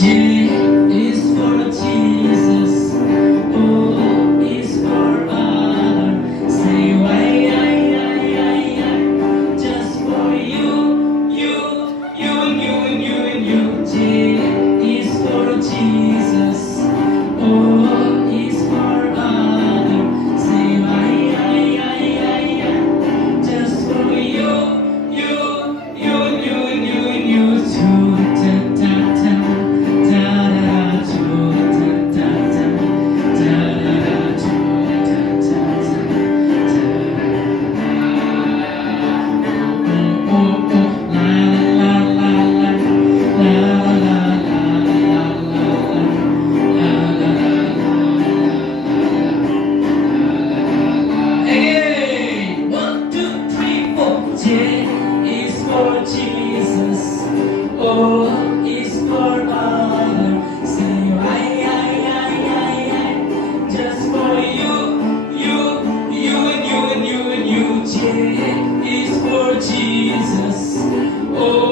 J is for Jesus. O is for other. Say why, just for you, you. J is for Jesus. O is for other. Say why, just for you. Hey, 1, 2, 3, 4. J is for Jesus. O is for other. Say I, just for you. J is for Jesus. O